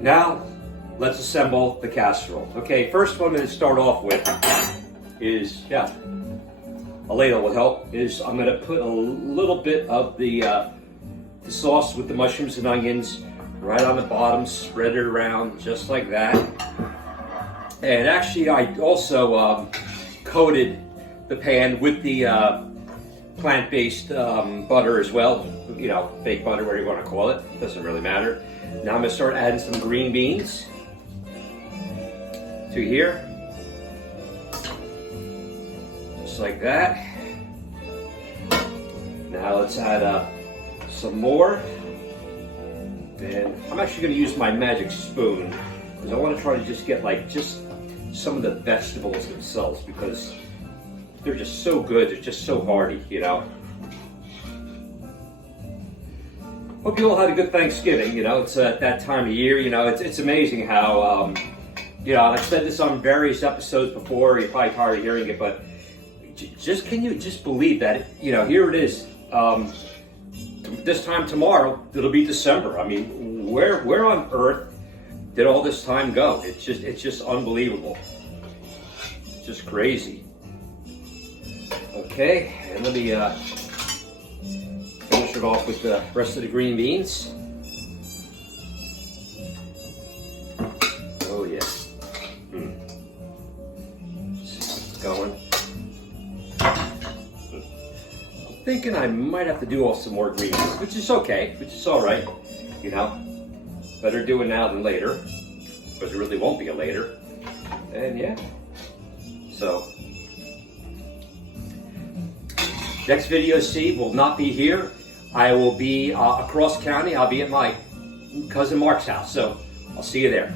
Now, let's assemble the casserole. Okay, first one I'm going to start off with is, a ladle will help, is I'm going to put a little bit of the sauce with the mushrooms and onions right on the bottom, spread it around just like that. And actually, I also coated the pan with the plant-based butter as well. You know, fake butter, whatever you want to call it. Doesn't really matter. Now I'm going to start adding some green beans to here. Just like that. Now let's add some more. And I'm actually going to use my magic spoon because I want to try to just get just some of the vegetables themselves, because they're just so good. They're just so hearty, you know. Hope you all had a good Thanksgiving. You know, it's that time of year. You know, it's amazing how, you know, I've said this on various episodes before. You're probably tired of hearing it, but can you just believe that? You know, here it is. This time tomorrow, it'll be December. I mean, where on earth did all this time go? It's just unbelievable. It's just crazy. Okay, and let me finish it off with the rest of the green beans. Oh yeah. See how it's going. I'm thinking I might have to do some more green beans, which is okay, which is all right. You know, better do it now than later, because it really won't be a later. And yeah, so. Next video, see, will not be here. I will be across county. I'll be at my cousin Mark's house. So I'll see you there.